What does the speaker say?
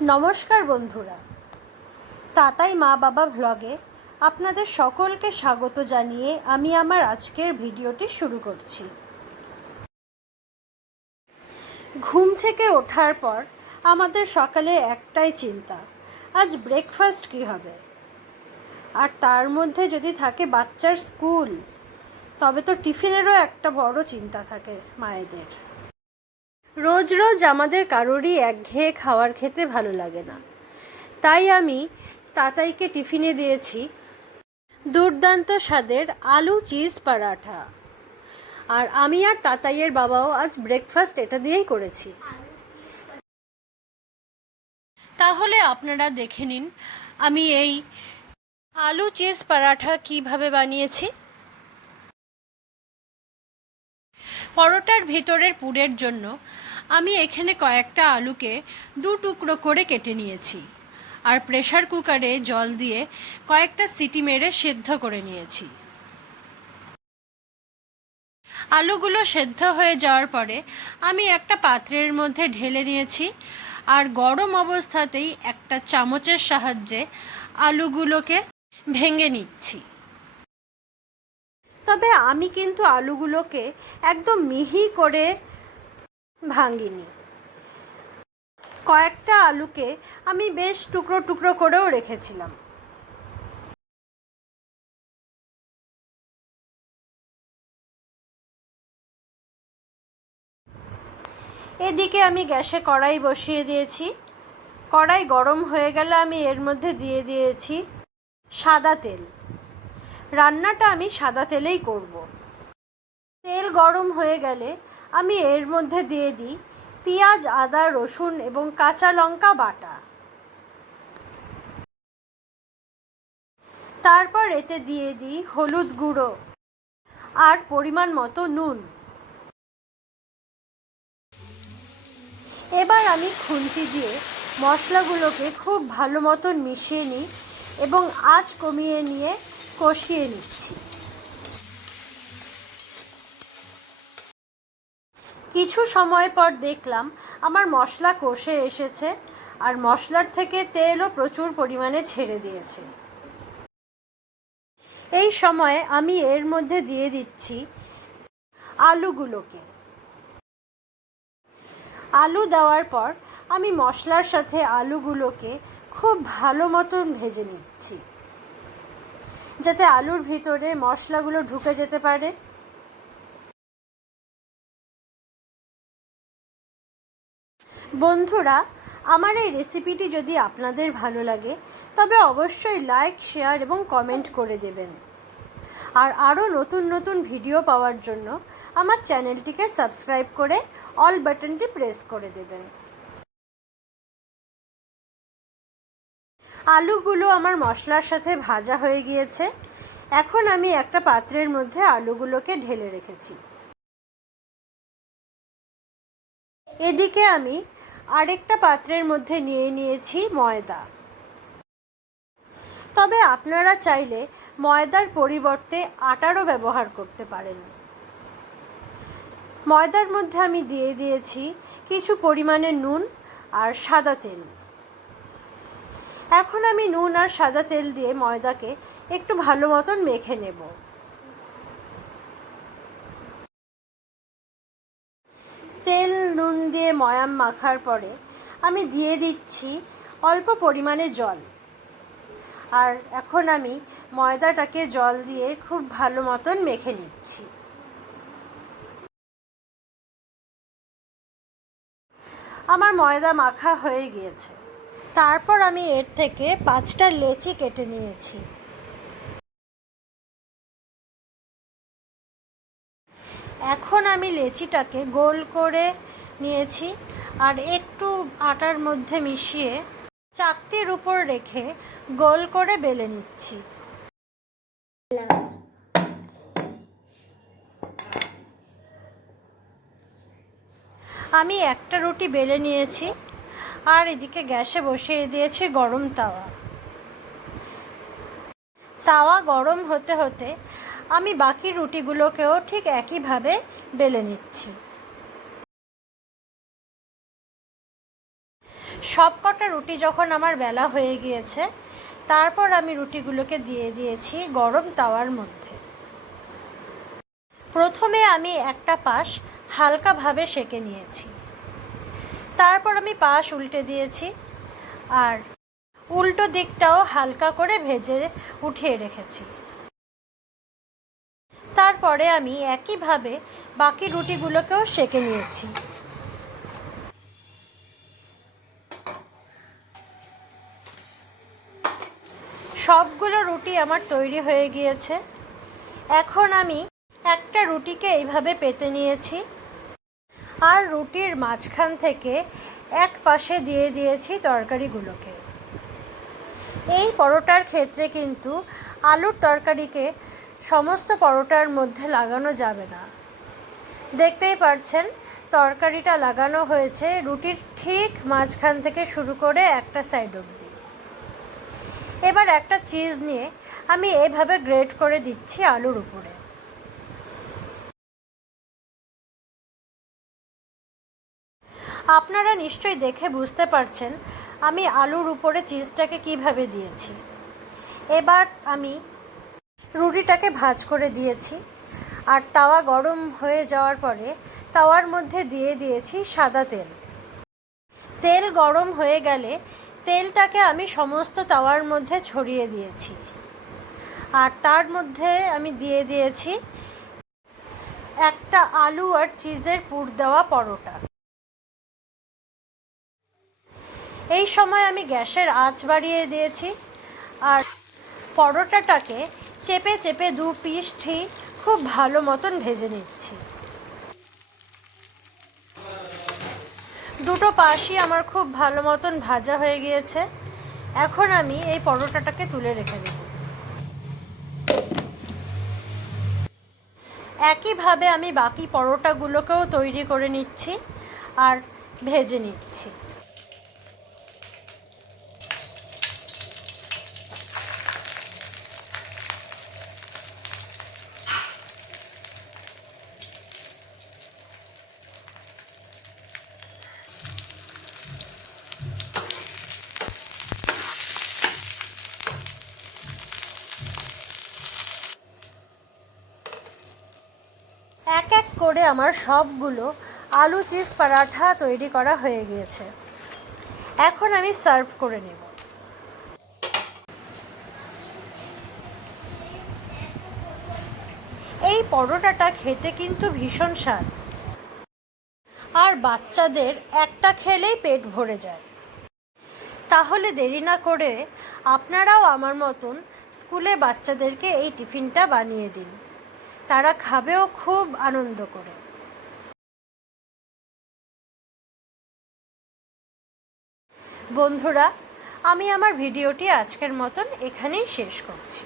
নমস্কার বন্ধুরা, তাতাই মা বাবা ভ্লগে আপনাদের সকলকে স্বাগত জানিয়ে আমি আমার আজকের ভিডিওটি শুরু করছি। ঘুম থেকে ওঠার পর আমাদের সকালে একটাই চিন্তা, আজ ব্রেকফাস্ট কী হবে। আর তার মধ্যে যদি থাকে বাচ্চার স্কুল, তবে তো টিফিনেরও একটা বড় চিন্তা থাকে মায়েদের। রোজ রোজ আমাদের কারোরই একঘেয়ে খাবার খেতে ভালো লাগে না, তাই আমি তাতাইকে টিফিনে দিয়েছি দুর্দান্ত স্বাদের আলু চিজ পরাঠা। আর আমি আর তাতাইয়ের বাবাও আজ ব্রেকফাস্ট এটা দিয়েই করেছি। তাহলে আপনারা দেখে নিন আমি এই আলু চিজ পরাঠা কিভাবে বানিয়েছি। পরোটার ভিতরের পুরের জন্য আমি এখানে কয়েকটা আলুকে দু টুকরো করে কেটে নিয়েছি আর প্রেসার কুকারে জল দিয়ে কয়েকটা সিটি মেরে সেদ্ধ করে নিয়েছি। আলুগুলো সেদ্ধ হয়ে যাওয়ার পরে আমি একটা পাত্রের মধ্যে ঢেলে নিয়েছি আর গরম অবস্থাতেই একটা চামচের সাহায্যে আলুগুলোকে ভেঙে নিচ্ছি। তবে আমি কিন্তু আলুগুলোকে একদম মিহি করে ভাঙিনি, কয়েকটা আলুকে আমি বেশ টুকরো টুকরো করেও রেখেছিলাম। এদিকে আমি গ্যাসে কড়াই বসিয়ে দিয়েছি। কড়াই গরম হয়ে গেলে আমি এর মধ্যে দিয়ে দিয়েছি সাদা তেল। রান্নাটা আমি সাদা তেলেই করব। তেল গরম হয়ে গেলে আমি এর মধ্যে দিয়ে দিই পেঁয়াজ, আদা, রসুন এবং কাঁচা লঙ্কা বাটা। তারপর এতে দিয়ে দিই হলুদ গুঁড়ো আর পরিমাণ মতো নুন। এবার আমি খুন্তি দিয়ে মশলাগুলোকে খুব ভালো মতন মিশিয়ে নিই এবং আঁচ কমিয়ে নিয়ে কষিয়ে নিচ্ছি। কিছু সময় পর দেখলাম আমার মশলা কষে এসেছে আর মশলার থেকে তেলও প্রচুর পরিমাণে ছেড়ে দিয়েছে। এই সময়ে আমি এর মধ্যে দিয়ে দিচ্ছি আলুগুলোকে। আলু দেওয়ার পর আমি মশলার সাথে আলুগুলোকে খুব ভালো মতন ভেজে নিচ্ছি, যাতে আলুর ভিতরে মশলাগুলো ঢুকে যেতে পারে। বন্ধুরা, আমার এই রেসিপিটি যদি আপনাদের ভালো লাগে তবে অবশ্যই লাইক, শেয়ার এবং কমেন্ট করে দেবেন। আর আরও নতুন নতুন ভিডিও পাওয়ার জন্য আমার চ্যানেলটিকে সাবস্ক্রাইব করে অল বাটনটি প্রেস করে দেবেন। আলুগুলো আমার মশলার সাথে ভাজা হয়ে গিয়েছে। এখন আমি একটা পাত্রের মধ্যে আলুগুলোকে ঢেলে রেখেছি। এদিকে আমি আরেকটা পাত্রের মধ্যে নিয়ে নিয়েছি ময়দা। তবে আপনারা চাইলে ময়দার পরিবর্তে আটারও ব্যবহার করতে পারেন। ময়দার মধ্যে আমি দিয়ে দিয়েছি কিছু পরিমাণে নুন আর সাদা তেল। এখন আমি নুন আর সাদা তেল দিয়ে ময়দাকে একটু ভালো মতন মেখে নেব। তেল নুন দিয়ে ময়াম মাখার পরে আমি দিয়ে দিচ্ছি অল্প পরিমাণে জল। আর এখন আমি ময়দাটাকে জল দিয়ে খুব ভালো মতন মেখে নিচ্ছি। আমার ময়দা মাখা হয়ে গিয়েছে। তারপর আমি এর থেকে 5টা লেচি কেটে নিয়েছি। এখন আমি লেচিটাকে গোল করে নিয়েছি আর একটু আটার মধ্যে মিশিয়ে চাকতির উপর রেখে গোল করে বেলে নিচ্ছি। আমি একটা রুটি বেলে নিয়েছি আর এদিকে গ্যাসে বসিয়ে দিয়েছি গরম তাওয়া। তাওয়া গরম হতে হতে আমি বাকি রুটিগুলোকেও ঠিক একইভাবে বেলে নিচ্ছি। সব কটা রুটি যখন আমার বেলা হয়ে গিয়েছে, তারপর আমি রুটিগুলোকে দিয়ে দিয়েছি গরম তাওয়ার মধ্যে। প্রথমে আমি একটা পাশ হালকাভাবে সেঁকে নিয়েছি, তারপর আমি পাশ উল্টে দিয়েছি আর উল্টো দিকটাও হালকা করে ভেজে উঠিয়ে রেখেছি। তারপরে আমি একইভাবে বাকি রুটিগুলোকেও সেঁকে নিয়েছি। সবগুলো রুটি আমার তৈরি হয়ে গিয়েছে। এখন আমি একটা রুটিকে এইভাবে পেতে নিয়েছি আর রুটির মাঝখান থেকে এক পাশে দিয়ে দিয়েছি তরকারিগুলোকে। এই পরোটার ক্ষেত্রে কিন্তু আলুর তরকারিকে সমস্ত পরোটার মধ্যে লাগানো যাবে না। দেখতেই পাচ্ছেন তরকারিটা লাগানো হয়েছে রুটির ঠিক মাঝখান থেকে শুরু করে একটা সাইড অবধি। এবার একটা চিজ নিয়ে আমি এইভাবে গ্রেট করে দিচ্ছি আলুর উপরে। আপনারা নিশ্চয়ই দেখে বুঝতে পারছেন আমি আলুর উপরে চিজটাকে কিভাবে দিয়েছি। এবার আমি রুটিটাকে ভাঁজ করে দিয়েছি আর তাওয়া গরম হয়ে যাওয়ার পরে তাওয়ার মধ্যে দিয়ে দিয়েছি সাদা তেল। তেল গরম হয়ে গেলে তেলটাকে আমি সমস্ত তাওয়ার মধ্যে ছড়িয়ে দিয়েছি আর তার মধ্যে আমি দিয়ে দিয়েছি একটা আলু আর চিজের পুর দেওয়া পরোটা। এই সময় আমি গ্যাসের আঁচ বাড়িয়ে দিয়েছি আর পরোটাটাকে চেপে চেপে দু পিস ঠিক খুব ভালো মতন ভেজে নিচ্ছি। দুটো পাশই আমার খুব ভালো মতন ভাজা হয়ে গিয়েছে। এখন আমি এই পরোটাটাকে তুলে রেখে দেব। একইভাবে আমি বাকি পরোটাগুলোকেও তৈরি করে নিচ্ছি আর ভেজে নিচ্ছি। এক এক করে আমার সবগুলো আলু চিজ পরাঠা তৈরি করা হয়ে গিয়েছে। এখন আমি সার্ভ করে নেব। এই পরোটাটা খেতে কিন্তু ভীষণ স্বাদ আর বাচ্চাদের একটা খেলেই পেট ভরে যায়। তাহলে দেরি না করে আপনারাও আমার মতন স্কুলে বাচ্চাদেরকে এই টিফিনটা বানিয়ে দিন, তারা খাবেও খুব আনন্দ করে। বন্ধুরা, আমি আমার ভিডিওটি আজকের মতন এখানেই শেষ করছি।